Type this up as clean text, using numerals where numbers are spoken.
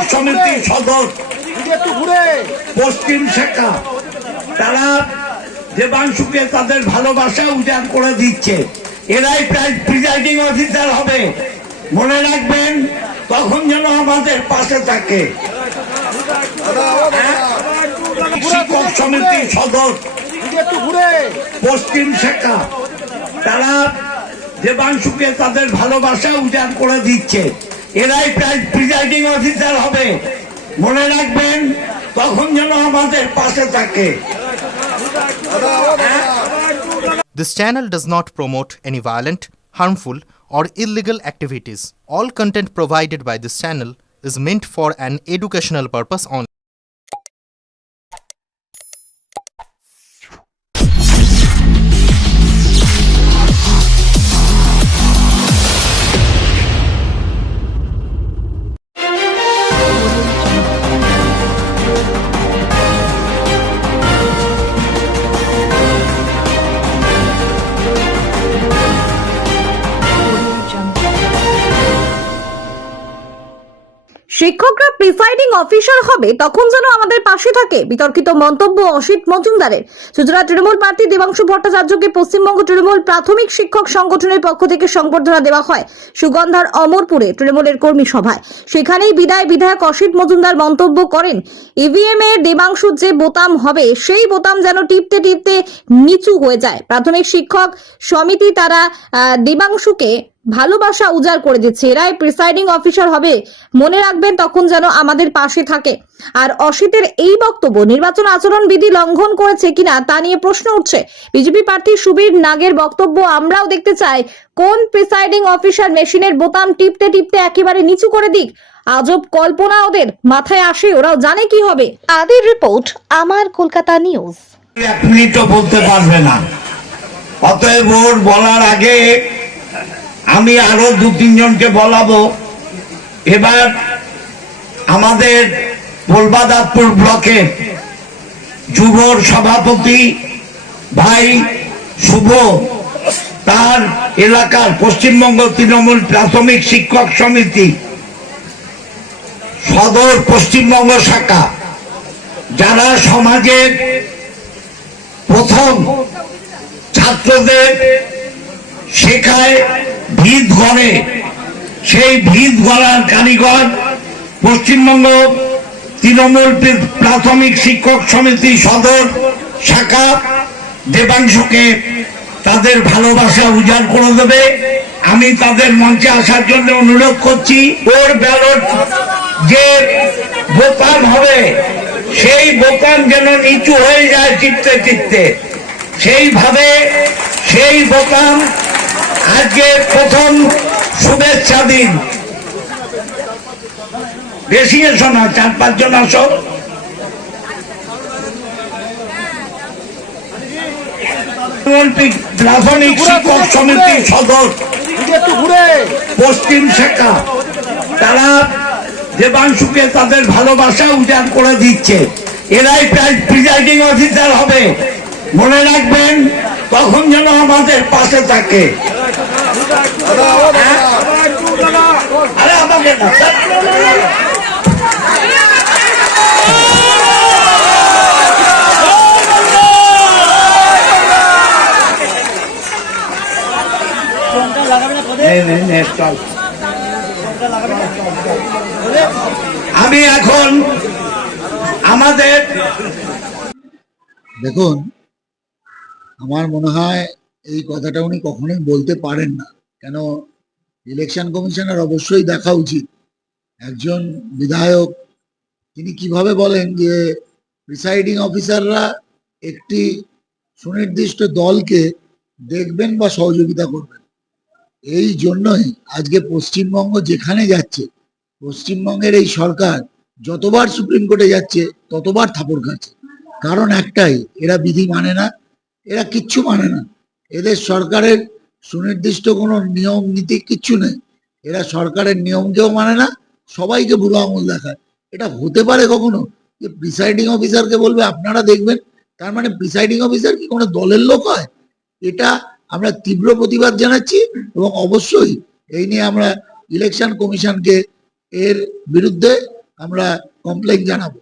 শিক্ষক সমিতি সদর পশ্চিম শাখা তারা দেবাংশুকে তাদের ভালোবাসা উজাড় করে দিচ্ছে। এরাই প্রিজাইডিং অফিসার হবে, মনে রাখবেন, তখন যেন আমাদের পাশে থাকে। শিক্ষক সমিতি সদর পশ্চিম শাখা তারা দেবাংশুকে তাদের ভালোবাসা উজাড় করে দিচ্ছে। এরাই প্রিজাইডিং অফিসার হবে, মনে রাখবেন, তখন যেন আমাদের পাশে থাকে। This channel does not promote any violent, harmful, or illegal activities. All content provided by this channel is meant for an educational purpose only. শিক্ষকরা প্রিসাইডিং অফিসার হবে তখন যেন আমাদের পাশে থাকে, বিতর্কিত মন্তব্য অসিত মজুমদারের। সুজরা তৃণমূল প্রার্থী দেবাংশু ভট্টাচার্যকে পশ্চিমবঙ্গ তৃণমূল প্রাথমিক শিক্ষক সংগঠনের পক্ষ থেকে সংবর্ধনা দেওয়া হয় সুগন্ধার অমরপুরে তৃণমূলের কর্মী সভায়। সেখানেই বিধায়ক অসিত মজুমদার মন্তব্য করেন, ইভিএম এর দেবাংশুর যে বোতাম হবে সেই বোতাম যেন টিপতে টিপতে নিচু হয়ে যায়। প্রাথমিক শিক্ষক সমিতি তারা দেবাংশুকে ভালোবাসা উজাড় করে দিচ্ছে। এরাই প্রিসাইডিং অফিসার হবে, মনে রাখবেন, তখন যেন আমাদের পাশে থাকে। আর অসিতের এই বক্তব্য নির্বাচন আচরণ বিধি লঙ্ঘন করেছে কিনা তা নিয়ে প্রশ্ন উঠছে। বিজেপি প্রার্থী সুবীর নাগের বক্তব্য, আমরাও দেখতে চাই কোন প্রিসাইডিং অফিসার মেশিনের বোতাম টিপতে টিপতে একেবারে নিচু করে দিক। আজব কল্পনা ওদের মাথায় আসে, ওরাও জানে কি হবে। আদির রিপোর্ট, আমার কলকাতা নিউজ। এক মিনিটও বলতে পারবে না, অতএব ওর বলার আগে আমি আরো 2-3 জনকে বলাবো। এবার আমাদের কলবাদাপুর ব্লকের যুবর সভাপতি ভাই শুভ, তার এলাকার পশ্চিমবঙ্গ তৃণমূল প্রাথমিক শিক্ষক সমিতি সদর পশ্চিমবঙ্গ শাখা, যারা সমাজের প্রথম ছাত্রদের শেখায় ভিত গড়ে, সেই ভিত গড়ার কারিগর পশ্চিমবঙ্গ তৃণমূল প্রাথমিক শিক্ষক সমিতি সদর শাখা দেবাংশুকে তাদের ভালোবাসা উজাড় করে দেবে। আমি তাদের মঞ্চে আসার জন্য অনুরোধ করছি। ওর ব্যালট যে বোতাম হবে সেই বোতাম যেন নিচু হয়ে যায় টিপতে টিপতে, সেইভাবে সেই বোতাম আজকে প্রথম শুভেচ্ছা দিন। বেশি এসো না, 4-5 জন আসো। প্রাথমিক শিক্ষক সমিতি সদর পশ্চিম শাখা তারা দেবাংশুকে তাদের ভালোবাসা উজাড় করে দিচ্ছে। এরাই প্রিজাইডিং অফিসার হবে, মনে রাখবেন, তখন যেন আমাদের পাশে থাকে। আরে আমাকে না, আমি এখন আমাদের দেখুন, আমার মনে হয় এই কথাটা উনি কখনোই বলতে পারেন না। কেন, ইলেকশন কমিশনের অবশ্যই দেখা উচিত একজন বিধায়ক তিনি কিভাবে বলেন যে প্রিসাইডিং অফিসাররা একটি সুনির্দিষ্ট দলকে দেখবেন বা সহযোগিতা করবেন। এই জন্যই আজকে পশ্চিমবঙ্গ যেখানে যাচ্ছে, পশ্চিমবঙ্গের এই সরকার যতবার সুপ্রিম কোর্টে যাচ্ছে ততবার থাপড় খাচ্ছে। কারণ একটাই, এরা বিধি মানে না, এরা কিচ্ছু মানে না। এদের সরকারের সুনির্দিষ্ট কোনো নিয়ম নীতি কিচ্ছু নেই। এরা সরকারের নিয়মকেও মানে না, সবাইকে বুড়ো আঙুল দেখায়। এটা হতে পারে কখনো যে প্রিসাইডিং অফিসারকে বলবে আপনারা দেখবেন? তার মানে প্রিসাইডিং অফিসার কি কোনো দলের লোক হয়? এটা আমরা তীব্র প্রতিবাদ জানাচ্ছি এবং অবশ্যই এই নিয়ে আমরা ইলেকশন কমিশনকে এর বিরুদ্ধে আমরা কমপ্লেন জানাবো।